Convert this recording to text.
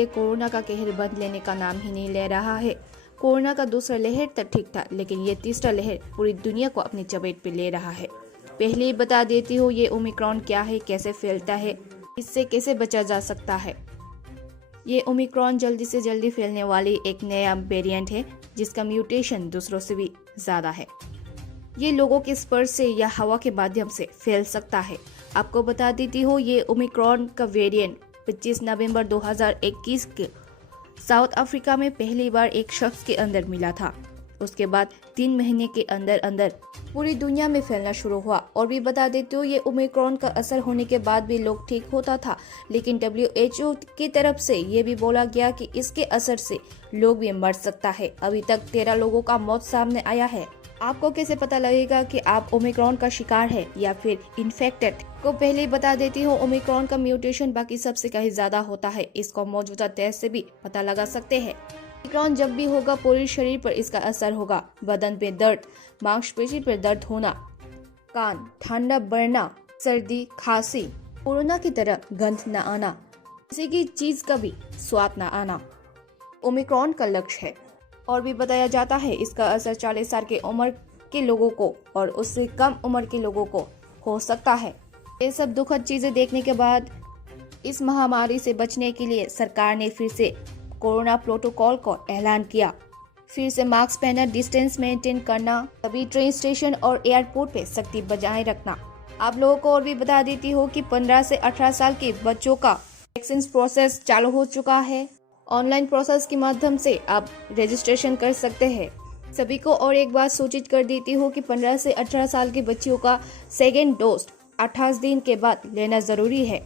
ये कोरोना का कहर बंद लेने का नाम ही नहीं ले रहा है। कोरोना का दूसरा लहर तक ठीक था, लेकिन ये तीसरा लहर पूरी दुनिया को अपनी चपेट पे ले रहा है। पहले ही बता देती हूँ ये ओमिक्रॉन क्या है, कैसे फैलता है, इससे कैसे बचा जा सकता है। ये ओमिक्रॉन जल्दी से जल्दी फैलने वाली एक नया वेरिएंट है, जिसका म्यूटेशन दूसरों से भी ज्यादा है। ये लोगों के स्पर्श से या हवा के माध्यम से फैल सकता है। आपको बता देती हूँ ये ओमिक्रॉन का वेरिएंट 25 नवंबर 2021 के साउथ अफ्रीका में पहली बार एक शख्स के अंदर मिला था। उसके बाद 3 महीने के अंदर अंदर पूरी दुनिया में फैलना शुरू हुआ। और भी बता देती हूँ ये ओमिक्रॉन का असर होने के बाद भी लोग ठीक होता था, लेकिन WHO की तरफ से ये भी बोला गया कि इसके असर से लोग भी मर सकता है। अभी तक 13 लोगों का मौत सामने आया है। आपको कैसे पता लगेगा कि आप ओमिक्रॉन का शिकार है या फिर इन्फेक्टेड? को पहले ही बता देती हूँ ओमिक्रॉन का म्यूटेशन बाकी सबसे कहीं ज्यादा होता है। इसको मौजूदा टेस्ट से भी पता लगा सकते हैं। ओमिक्रॉन जब भी होगा पूरे शरीर पर इसका असर होगा। बदन पे दर्द, मांसपेशी पर दर्द होना, कान ठंडा बढ़ना, सर्दी, खांसी, कोरोना की तरह गंध न आना, किसी की चीज का भी स्वाद न आना ओमिक्रॉन का लक्ष्य है। और भी बताया जाता है इसका असर 40 साल की उम्र के लोगों को और उससे कम उम्र के लोगों को हो सकता है। ये सब दुखद चीजें देखने के बाद इस महामारी से बचने के लिए सरकार ने फिर से कोरोना प्रोटोकॉल को ऐलान किया। फिर से मास्क पहनना, डिस्टेंस मेंटेन करना, सभी ट्रेन स्टेशन और एयरपोर्ट पे सख्ती बजाय रखना। आप लोगों को और भी बता देती हूँ कि 15 से 18 साल के बच्चों का वैक्सीन प्रोसेस चालू हो चुका है। ऑनलाइन प्रोसेस के माध्यम से आप रजिस्ट्रेशन कर सकते हैं। सभी को और एक बात सूचित कर देती हूँ कि 15 से 18 साल के बच्चियों का सेकेंड डोज 28 दिन के बाद लेना जरूरी है।